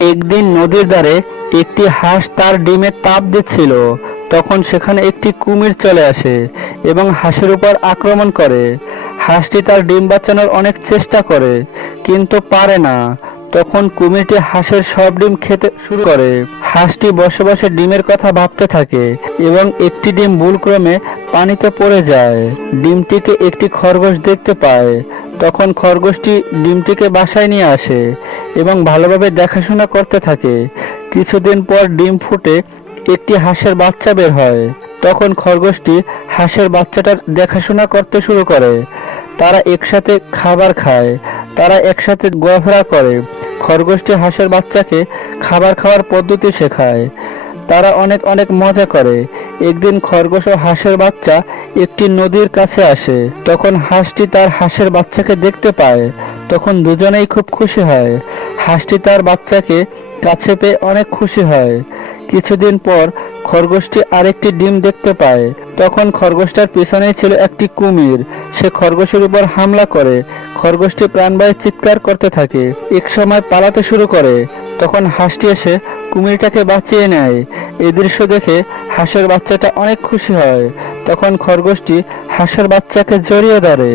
একদিন নদীর ধারে একটি হাঁস তার ডিমের তাপ দিচ্ছিল। তখন সেখানে একটি কুমির চলে আসে এবং হাঁসের উপর আক্রমণ করে। হাঁসটি তার ডিম বাঁচানোর অনেক চেষ্টা করে, কিন্তু পারে না। তখন কুমিরটি হাঁসের সব ডিম খেতে শুরু করে। হাঁসটি বসে বসে ডিমের কথা ভাবতে থাকে এবং একটি ডিম ভুলক্রমে পানিতে পড়ে যায়। ডিমটিকে একটি খরগোশ দেখতে পায়। তখন খরগোশটি ডিমটিকে বাসায় নিয়ে আসে এবং ভালোভাবে দেখাশোনা করতে থাকে। কিছুদিন পর ডিম ফুটে একটি হাঁসের বাচ্চা বের হয়। তখন খরগোশটি হাঁসের বাচ্চাটার দেখাশোনা করতে শুরু করে। তারা একসাথে খাবার খায়, তারা একসাথে ঘোরাফেরা করে। খরগোশটি হাঁসের বাচ্চাকে খাবার খাওয়ার পদ্ধতি শেখায়। তারা অনেক অনেক মজা করে। একদিন খরগোশ ও হাঁসের বাচ্চা একটি নদীর কাছে আসে। তখন হাঁসটি তার হাঁসের বাচ্চাকে দেখতে পায়। তখন দুজনেই খুব খুশি হয়। হাঁসটি তার বাচ্চাকে কাছে পেয়ে অনেক খুশি হয়। কিছুদিন পর খরগোশটি আরেকটি ডিম দেখতে পায়। তখন খরগোশটার পিছনেই ছিল একটি কুমির। সে খরগোশের উপর হামলা করে। খরগোশটি প্রাণভয়ে চিৎকার করতে থাকে, একসময় পালাতে শুরু করে। তখন হাঁসটি এসে কুমিরটাকে বাঁচিয়ে নেয়। এই দৃশ্য দেখে হাঁসের বাচ্চাটা অনেক খুশি হয়। তখন খরগোশটি হাঁসের বাচ্চাকে জড়িয়ে ধরে।